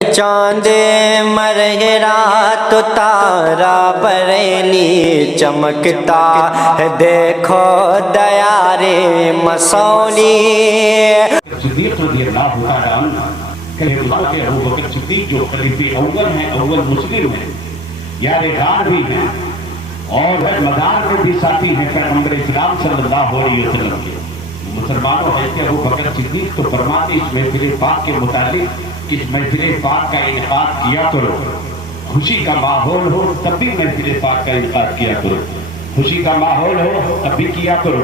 چاند مرے رات تارا بریلی چمکتا ہے، دیکھو دیار مسولی۔ صدیق رضی اللہ تعالیٰ عنہ کہ اللہ کے ابو بکر صدیق جو خلیفہ اول ہیں، اول مسلم ہیں، یادگار بھی ہیں اور مدار میں بھی ساتھی ہیں پیغمبر اسلام صلی اللہ علیہ وسلم کے۔ مسلمانوں حضرت ابو بکر صدیق تو فرماتے اس محفل پاک کے متعلق اس محفل پاک کا انعقاد کیا کرو، خوشی کا ماحول ہو تب بھی محفل پاک کا انعقاد کیا کرو، خوشی کا ماحول ہو تب بھی کیا کرو۔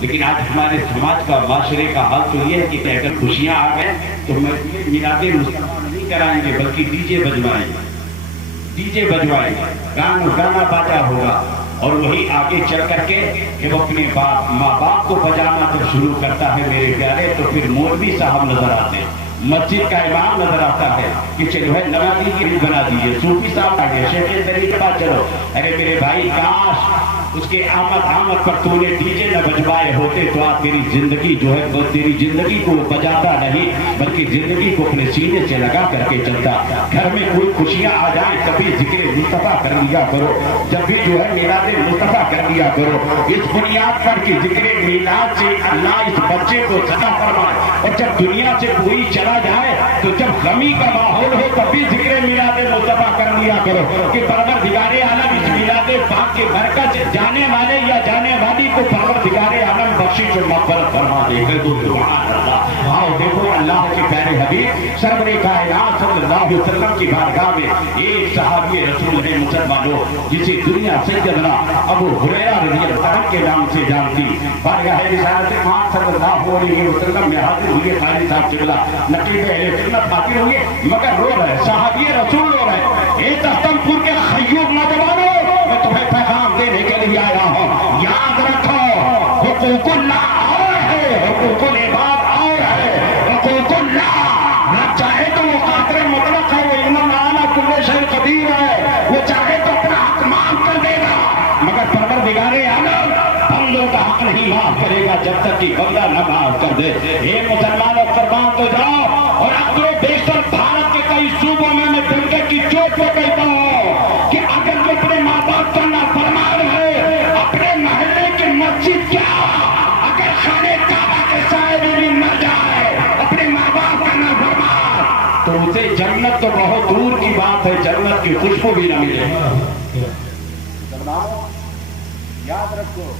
لیکن آج ہمارے سماج کا معاشرے کا حال تو یہ ہے کہ اگر خوشیاں آ گئے تو محفل میلاد مصطفیٰ نہیں کرائیں گے بلکہ ڈی جے بجوائیں گے، گانا باجا ہوگا، اور وہی آگے چل کر کے جب اپنے ماں باپ کو بجانا جب شروع کرتا ہے میرے پیارے، تو پھر مولوی صاحب نظر آتے ہیں، مسجد کا امام نظر آتا ہے کہ چلو ہے نمازی کی بھی بنا دیجیے، صوفی صاحب آ گئے، شیخ دری کے پاس چلو۔ ارے میرے بھائی کاش اس کے آمد پر تو نے ڈی جے نہ بجوائے ہوتے تو آپ میری زندگی جو ہے وہ تیری زندگی کو بجاتا نہیں بلکہ زندگی کو اپنے سینے سے لگا کر کے چلتا۔ گھر میں کوئی خوشیاں آ جائیں کبھی ذکر مصطفیٰ کر لیا کرو، جب بھی جو ہے میلاد مصطفیٰ کر لیا کرو، اس بنیاد پر کہ ذکر میلاد سے اللہ اس بچے کو سزا فرمائے، اور جب دنیا سے کوئی چلا جائے تو جب غمی کا ماحول ہو تب بھی ذکر میلاد مصطفیٰ کر لیا کرو کہ پروردگار عالم اس میلاد پاک کے برکت سے جانے والے یا جانے والی کو پروردگار عالم بخشش و مغفرت فرما دے گا۔ سبحان اللہ۔ آؤ دیکھو اللہ کے پیارے حبیب سرور کائنات صلی اللہ علیہ وسلم کی بارگاہ میں ایک صحابی رسول ہے مسلمانوں جسے دنیا سیدنا ابو ہریرہ رضی اللہ عنہ کے نام سے جانتی، بارگاہ رسالت پاک صلی اللہ علیہ وسلم میں حاضر ہوئے، قاری صاحب قبلہ نقیب اہل سنت حاضر ہوئے مگر رو رہے، صحابی رسول رو رہے، اے تختم پور کے خیوب نوجوانوں میں تمہیں پیغام دینے کے لیے آیا ہوں، یاد رکھو حقوق اللہ اور ہے، حقوق العباد اور ہے، حقوق اللہ نہ چاہے تو وہ قادر مطلق ہے، وہ انم اعلیٰ کل شیء قدیر ہے، وہ چاہے تو اپنا حق معاف کر دے گا مگر پروردگار عالم بندوں کا حق نہیں معاف کرے گا جب تک کہ بندہ نہ معاف کر دے۔ اے مسلمانوں قربان تو جاؤ، اور اکثر و بیشتر بھارت کے کئی صوبوں میں دنگے کی چوٹ پہ کہتا ہوں کہ اگر جو اپنے ماں باپ کا نافرمان ہے، اپنے محلے کی مسجد کیا اگر خانے کعبہ کے سائے میں بھی مر جائے اپنے ماں باپ کا نافرمان تو اسے جنت تو بہت دور کی بات ہے، جنت کی خوشبو بھی نہ ملے۔ یاد رکھو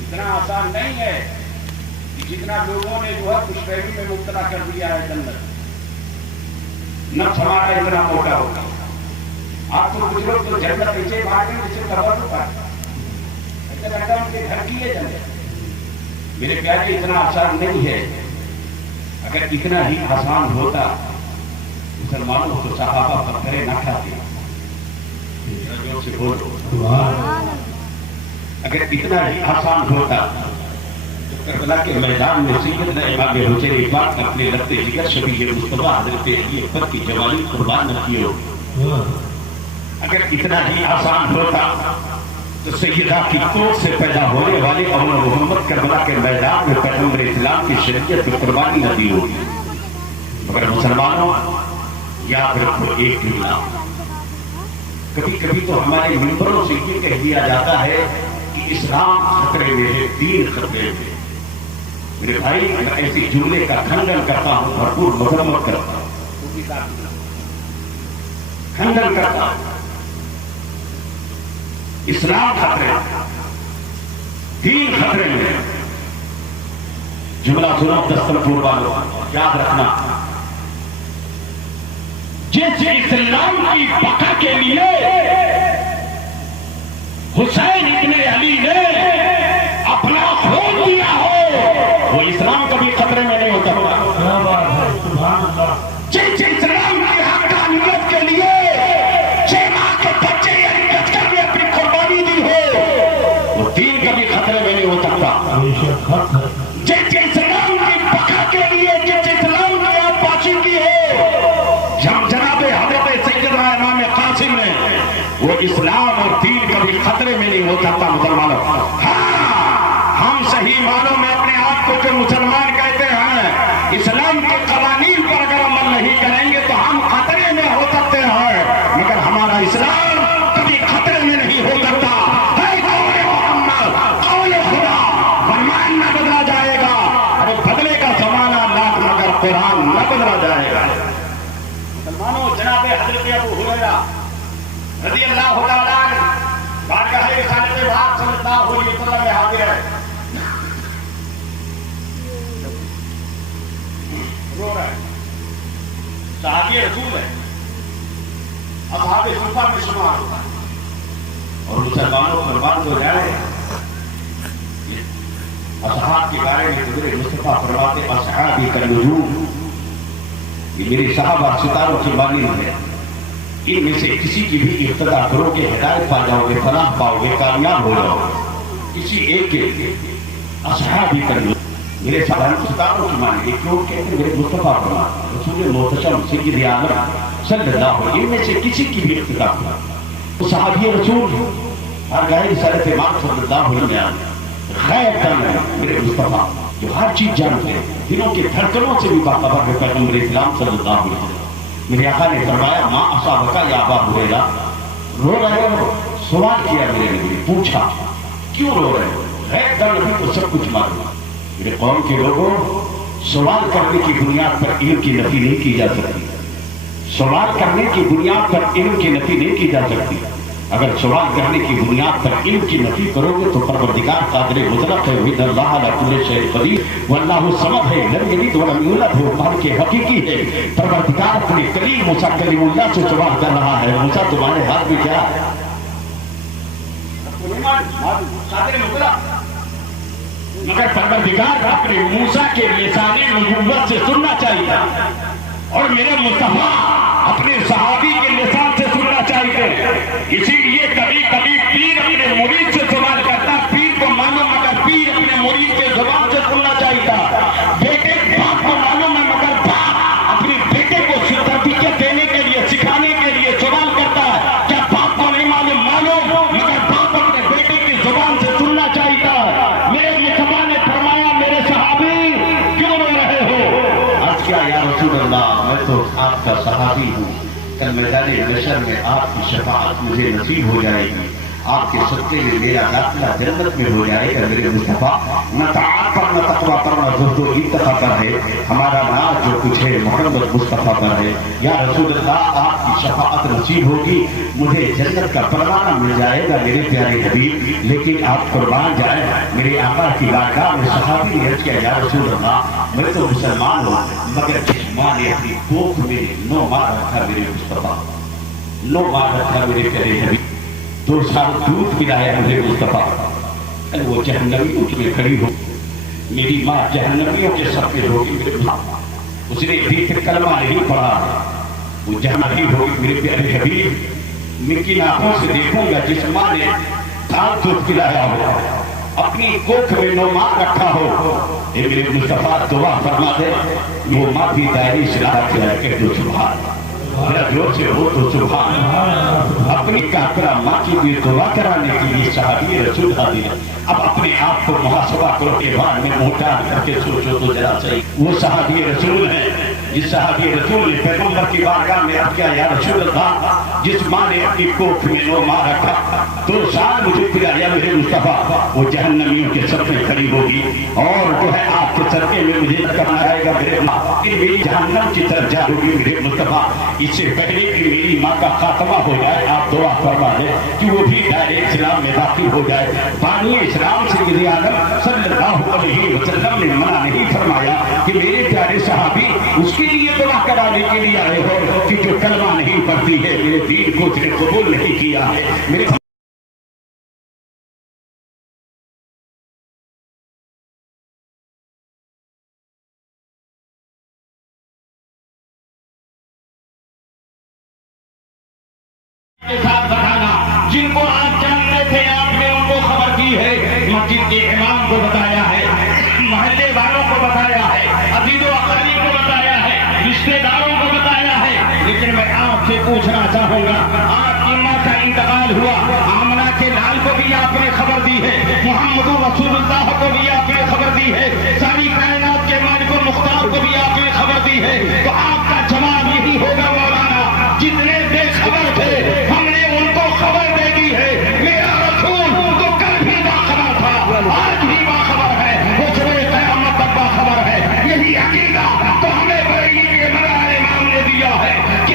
اتنا آسان نہیں ہے کہ جتنا لوگوں نے جو ہے خوش فہمی میں مبتلا کر دیا ہے جنت، نفس ہمارا اتنا موٹا ہوگا۔ آپ کو کچھ لوگ تو جنت پیچھے بھاگے جسے تبر ہوتا ہے، ایسا لگتا ہے ان کے گھر کی ہے جنت۔ میرے پیارے اتنا آسان نہیں ہے، اگر اتنا ہی آسان ہوتا مسلمانوں کو صحابہ پتھرے نہ کھاتے۔ سے بولو اگر اتنا ہی آسان ہوتا تو کربلا کے میدان میں سیدنا امام حسین پاک اپنے لبتے جگر شبیہ مصطفیٰ حضرت علی اکبر کی جوانی قربان نہ کیے ہو۔ اگر اتنا ہی آسان ہوتا تو سیدہ کی کوکھ سے پیدا ہونے والے ابو محمد کربلا کے میدان میں پیغمبر اسلام کی شریعت کی قربانی نہ دی ہوگی۔ مگر مسلمانوں یاد رکھو ایک جملہ، کبھی کبھی تو ہمارے ممبروں سے یہ کہہ دیا جاتا ہے کہ اسلام خطرے میں ہے، دین خطرے میں۔ میرے بھائی میں ایسی جملے کا کھنڈن کرتا ہوں، بھرپور مذمت کرتا ہوں، کھنڈن کرتا ہوں۔ اسلام خطرے میں، دین خطرے میں۔ جملہ سنو دسترپور والوں، یاد رکھنا، جس اسلام کی بقا کے لیے حسین ابن علی نے اپنا خون دیا ہو وہ اسلام کبھی خطرے میں نہیں ہوتا ہوگا۔ جس اسلام کی حقانیت کے لیے 6 ماہ کے بچے لشکر نے اپنی قربانی دی ہو وہ دین کبھی خطرے میں نہیں ہو سکتا۔ جس اسلام کی بقا کے لیے جس اسلام نے آپ پاشی کی ہے جناب حضرت سیدنا امام قاسم نے، وہ اسلام اور دین کبھی خطرے میں نہیں ہو سکتا۔ مسلمانوں ہم صحیح معنوں میں اپنے آپ کو جو مسلمان کہتے ہیں، اسلام کے قوانین پر اگر عمل نہیں کریں گے تو ہم خطرے میں مسلمانوں جناب حضرت ابو ہریرہ رضی اللہ تعالیٰ عنہ بارگاہ رسالت پاک صلی اللہ علیہ وسلم میں حاضر ہے، رو رہا ہے، صحابی رسول ہے، اصحاب صفہ میں شمار ہوتا ہے اور مسلمانوں قربان ہو جائے۔ اصحاب کے بارے میں حضرت مصطفیٰ فرماتے اصحابی کالنجوم، یہ میرے صحابہ ستاروں کی مانند ہے، ان میں سے کسی کی بھی اقتدا کرو کہ ہدایت پا جاؤ گے، فلاح پاؤ گے، کامیاب ہو جاؤ گے۔ کسی ایک کے لیے اصحابی کالنجوم، میرے صحابہ ستاروں کی مانند ہے، کیوں کہتے ہیں میرے مصطفیٰ فرماتے رسول محتشم سید عالم صلی اللہ علیہ وسلم، ان میں سے کسی کی بھی اقتدا کرو۔ صحابی رسول بارگاہ رسالت پاک صلی اللہ علیہ وسلم خیر کرنا ہے میرے مصطفیٰ جو ہر چیز جانتے ہیں، دلوں کے دھڑکنوں سے بھی باخبر ہے پیغمبر اسلام صلی اللہ علیہ وسلم۔ میرے آقا نے فرمایا ما اصابک یا ابا ہریرہ، رو رہے ہو؟ سوال کیا میرے نبی، پوچھا کیوں رو رہے ہو؟ غیر کا نبی کو سب کچھ معلوم ہے۔ میرے قوم کے لوگوں، سوال کرنے کی بنیاد پر علم کی نفی نہیں کی جا سکتی، سوال کرنے کی بنیاد پر علم کی نفی نہیں کی جا سکتی۔ اگر سوال کرنے کی بنیاد پر علم کی نفی کرو گے تو پروردگار قادر مطلق ہے، وحید اللہ علی کل شیء قدیر، واللہ الصمد ہے، لم یلد ولم یولد ہے، وہ کے حقیقی ہے۔ پروردگار اپنے کلیم موسیٰ کلیم اللہ سے سوال کر رہا ہے، موسیٰ تمہارے ہاتھ میں کیا ہے؟ مگر پروردگار اپنے موسیٰ کے لسان نبوت سے سننا چاہیے اور میرے مصطفیٰ اپنے صحابی کے لسان سے سننا چاہیے۔ اسی لیے کبھی کبھی پیر اپنے مرید سے سوال کرتا، پیر کو معلوم مگر پیر اپنے مرید کے زبان سے سننا چاہیے۔ بیٹے باپ کو معلوم ہے مگر باپ اپنے بیٹے کو سرٹیفکیٹ دینے کے لیے، سکھانے کے لیے سوال کرتا ہے۔ کیا باپ کو نہیں معلوم مگر باپ اپنے بیٹے کی زبان سے سننا چاہیے۔ میرے مصطفیٰ نے فرمایا میرے صحابی کیوں رو رہے ہو؟ عرض کیا یا رسول اللہ میں تو آپ کا صحابی ہوں، کل میدان محشر میں آپ کی شفاعت مجھے نصیب ہو جائے گی، آپ کے صدقے میں میرا داخلہ جنت میں ہو جائے گا۔ میرے مصطفیٰ نہ طاعت پر نہ تقویٰ پر نہ زہد و اتقاء پر ہے، ہمارا ناز جو کچھ ہے محمد مصطفیٰ پر ہے۔ یا رسول اللہ آپ کی شفاعت نصیب ہوگی، مجھے جنت کا پروانہ مل جائے گا میرے پیارے حبیب، لیکن آپ قربان جائیں میرے آقا کی بارگاہ میں۔ صحابی نے عرض کیا یا رسول اللہ میں تو مسلمان ہوں مگر جس ماں نے اپنی کوکھ میں 9 ماہ رکھا میرے مصطفیٰ، 9 ماہ رکھا میرے پیارے حبیب، 2 سال دودھ پلایا مجھے مصطفیٰ، وہ جہنمیوں میں کھڑی ہو، میری ماں جہنمیوں کے سب پہ ہوگی میرے مصطفیٰ، اس نے ابھی تک کلمہ نہیں پڑھا، وہ جہنمی ہوگی میرے پیارے حبیب۔ میں کن آنکھوں سے دیکھوں گا جس ماں نے سال دودھ پلایا ہو، اپنی کوکھ میں 9 ماہ رکھا ہو، اے میرے مصطفیٰ دعا فرما دے وہ ماں بھی دائری شراعت کے لڑکے جو سبحان میرا جوڑ سے ہو تو سبحان۔ اپنی کافرہ ماں کی بھی دعا کرانے کے لیے صحابی رسول حاضر ہے۔ اب اپنے آپ کو محاسبہ کرو کہ بعد میں موٹا کر کے سوچو تو ذرا صحیح، وہ صحابی رسول ہے جس صحابی رسول نے پیغمبر کی بارگاہ میں عرض کیا یا رسول اللہ جس ماں نے اپنی کوکھ میں 9 ماہ رکھا، 2 سال مجھے پلایا میرے مصطفیٰ، وہ جہنمیوں کے سب میں کھڑی ہوگی اور جو ہے آپ کے صدقے میں مجھے کرنا آئے گا میرے ماں کہ میری جہنم کی طرف جا ہوگی میرے مصطفیٰ۔ اس سے پہلے کہ میری ماں کا خاتمہ ہو جائے آپ دعا فرما دیں کہ وہ بھی دائرے اسلام میں داخل ہو جائے۔ بانی اسلام سید عالم صلی اللہ علیہ وسلم نے منع نہیں فرمایا کہ میرے پیارے صحابی اس کے لیے دعا کرانے کے لیے آئے ہو کہ جو کلمہ نہیں پڑھتی ہے، میرے دین کو اس نے قبول نہیں کیا ہے۔ میرے ساتھ بتانا جن کو آپ جانتے تھے آپ نے ان کو خبر دی ہے، مسجد کے امام کو بتایا ہے، محلے والوں کو بتایا ہے، عزیز و اقارب کو بتایا ہے، رشتے داروں کو بتایا ہے، لیکن میں آپ سے پوچھنا چاہوں گا آپ کی ماں کا انتقال ہوا، آمنہ کے لال کو بھی آپ نے خبر دی ہے، محمد رسول اللہ کو بھی آپ نے خبر دی ہے، ساری کائنات کے مالک و مختار کو بھی آپ نے خبر دی ہے، تو آپ کا جواب یہی ہوگا مولانا جتنے بے خبر تھے ہم نے ان کو خبر دے دی ہے، میرا رسول تو کل بھی باخبر تھا، آج بھی باخبر ہے، وہ صبح قیامت تک باخبر ہے۔ یہی عقیدہ تو ہمیں بریلی کے مدار امام نے دیا ہے کہ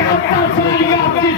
70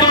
2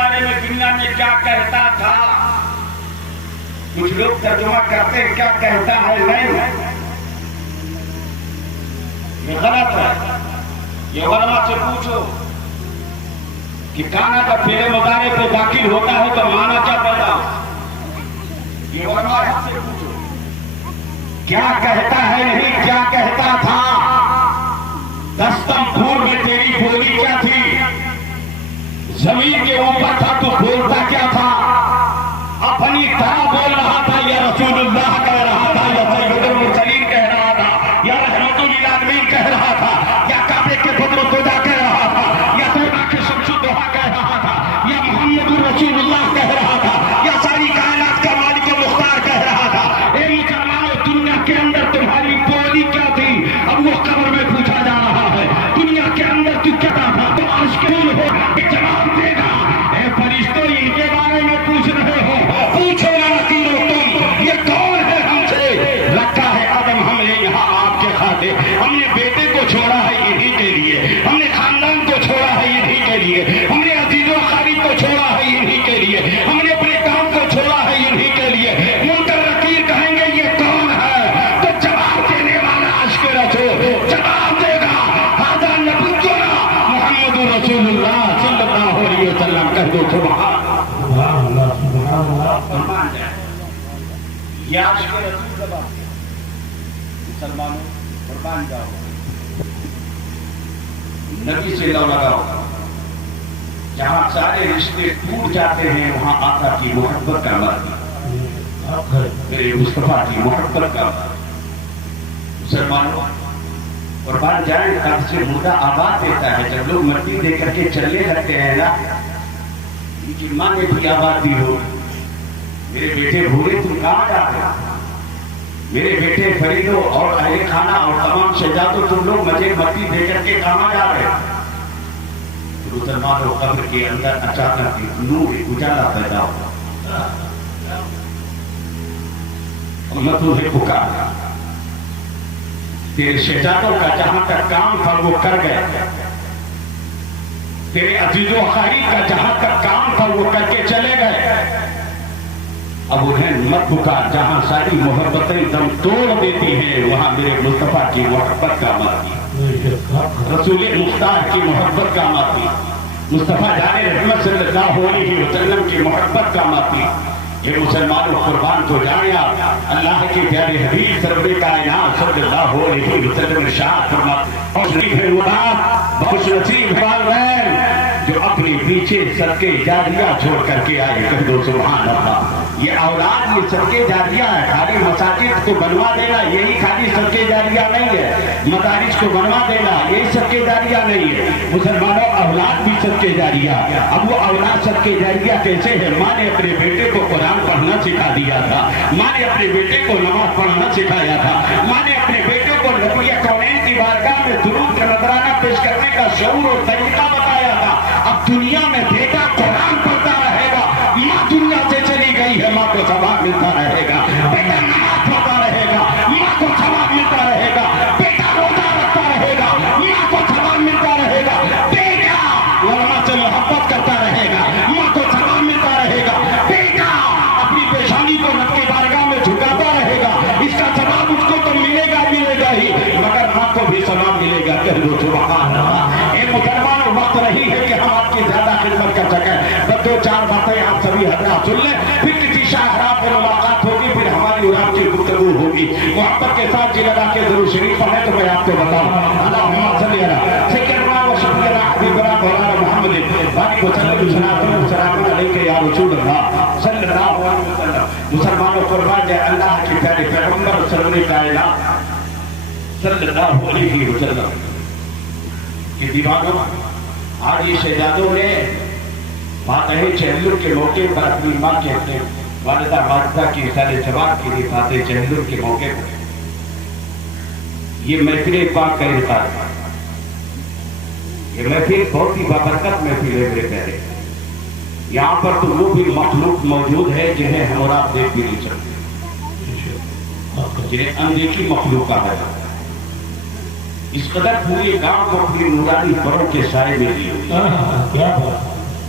بارے میں دنیا میں کیا کہتا تھا؟ کچھ لوگ ترجمہ کرتے ہیں کیا کہتا ہے، نہیں، یہ غلط ہے۔ یہ علماء سے پوچھو کہ کانا کا فعل مضارع پہ داخل ہوتا ہے تو معنی کیا پیدا ہو؟ یہ علماء سے پوچھو کیا کہتا ہے، نہیں کیا کہتا تھا؟ دستم پھول میں تیری بولی کیا تھی؟ زمین کے اوپر تھا تو بولتا کیا تھا؟ اپنی طرح بول رہا تھا یا رسول اللہ کہہ رہا تھا یا سید المرسلین کہہ رہا تھا یا رحمت للعالمین کہہ رہا تھا یا کعبے کے بدر الدجا کہہ رہا تھا یا طیبہ کے شمس الضحیٰ کہہ رہا تھا یا محمد رسول اللہ کہہ رہا تھا یا ساری کائنات کا مالک و مختار کہہ رہا تھا؟ اے مسلمانوں، دنیا کے اندر تمہاری بولی کیا تھی؟ اب وہ قبر میں پوچھا جا رہا ہے، دنیا کے اندر تو کیا تھا؟ تو اشکول ہو جواب دے گا۔ اے فرشتوں، ان کے بارے میں پوچھ رہے ہو، پوچھو نہ نکیرو تم، یہ کون ہے ہم سے؟ رکھا ہے آدم ہم نے یہاں آپ کے خاطر، ہم نے بیٹے کو چھوڑا ہے انہی کے لیے، ہم نے خاندان کو چھوڑا ہے انہی کے لیے، ہم نے عزیز و اقارب کو چھوڑا ہے انہی کے لیے، ہم نے اپنے کام کو چھوڑا ہے انہی کے لیے۔ منکر نکیر کہیں گے یہ کون ہے؟ تو جواب دینے والا عشق رسول جواب دے گا، ھذا نبینا محمد رسول اللہ صلی اللہ علیہ وسلم۔ کہہ دو سبحان سبحان اللہ سبحان اللہ۔ فرمان جائے یا عشق رسول زبان مسلمانوں قربان جاؤ، نبی سے لو لگاؤ۔ جہاں سارے رشتے ٹوٹ جاتے ہیں وہاں آقا کی محبت کا مرد، میرے مصطفیٰ کی محبت کا مرد۔ مسلمانوں قربان جائیں، قبر سے مردہ آباد دیتا ہے۔ جب لوگ مٹی دے کر کے چلنے لگتے ہیں نا، ان کی ماں نے بھی آبادی ہو، میرے بیٹے بھولے تم کہاں جاتے ہو؟ میرے بیٹے فریدو اور اہل خانہ اور تمام شہزادوں تم لوگ مجھے مٹی دے کر کے کہاں جا رہے ہو؟ مسلمانوں قبر کے اندر اچانک نور اجالا پیدا ہوا، امتوں نے پکارا، تیرے شہزادوں کا جہاں تک کام تھا وہ کر گئے، تیرے عزیز و اقارب کا جہاں تک کام تھا وہ کر کے چلے گئے، اب انہیں مت پکار۔ جہاں ساری محبتیں دم توڑ دیتی ہیں وہاں میرے مصطفیٰ کی محبت کا ماتی، رسول مختار کی محبت کا ماتی، مصطفیٰ جان رحمت صلی اللہ علیہ وسلم کی محبت کا ماتی۔ یہ مسلمانوں قربان کو جایا، اللہ کے پیارے حبیب سرور کائنات صلی اللہ علیہ وسلم ارشاد فرماتے ہیں، خوش نصیب ہے وہ باپ، خوش نصیب ہے والدین جو اپنے پیچھے صدقے جاریہ چھوڑ کر کے آئے۔ کہہ دو سبحان اللہ۔ یہ اولاد یہ صدقے جاریہ ہے، خالی مساجد کو بنوا دینا یہی خالی صدقے جاریہ نہیں ہے، مدارس کو بنوا دینا یہی صدقے جاریہ نہیں ہے۔ مسلمانوں اولاد بھی صدقے جاریہ۔ اب وہ اولاد صدقے جاریہ کیسے ہے؟ ماں نے اپنے بیٹے کو قرآن پڑھنا سکھا دیا تھا، ماں نے اپنے بیٹے کو نماز پڑھنا سکھایا تھا، ماں نے اپنے بیٹے کو نبی کونین کی بارگاہ میں درود کا نذرانہ پیش کرنے کا شعور اور طریقہ بتایا تھا۔ اب دنیا میں بیٹا قرآن پڑھتا رہے گا، ماں دنیا سے چلی گئی ہے، ماں کو ثواب ملتا رہے گا، بیٹا نماز پڑھتا رہے گا، ماں کو ثواب ملتا رہے گا، بیٹا روزہ رکھتا رہے گا، ماں کو ثواب ملتا رہے گا، بیٹا علماء سے محبت کرتا رہے گا، ماں کو ثواب ملتا رہے گا، بیٹا اپنی پیشانی کو رب کی بارگاہ میں جھکاتا رہے گا، اس کا ثواب اس کو تو ملے گا ہی، مگر ماں کو بھی ثواب ملے گا۔ کہہ دو سبحان اللہ۔ اے مسلمانوں، وقت نہیں ہے کہ ہم آپ کی زیادہ خدمت کر سکیں، بس دو چار باتیں آپ سبھی حضرات سن لیں، پھر کسی شاہراہ سے ملاقات ہوگی، پھر ہماری ارام کی گفتگو ہوگی۔ محبت کے ساتھ جی لگا کے ضرور شریف پڑھیں تو میں آپ کو بتاؤں۔ اللہم صلی علی سیدنا و شفیعنا حبیبنا مولانا محمد بارک وسلم السلام علیکم یا رسول اللہ صلی اللہ علیہ وسلم۔ مسلمانوں قربان جائے اللہ کے پیارے پیغمبر سرور کائنات صلی اللہ علیہ وسلم کے دیوانوں، آج یہ شہزادوں نے فاتح چہلم کے موقع پر اپنی ماں کے اپنے والدہ والدہ کی رسالے جواب کے لیے فاتح چہلم کے موقع پر یہ محفل پاک کا انعقاد ہے۔ یہ محفل بہت ہی بابرکت محفل ہے میرے پیارے۔ یہاں پر تو وہ بھی مخلوق موجود ہے جنہیں ہم اور آپ دیکھ بھی نہیں سکتے، جنہیں اندیکھی مخلوق کا ہے۔ اس قدر پورے گاؤں کو اپنی نورانی پروں کے سائے میں لی ہوئی،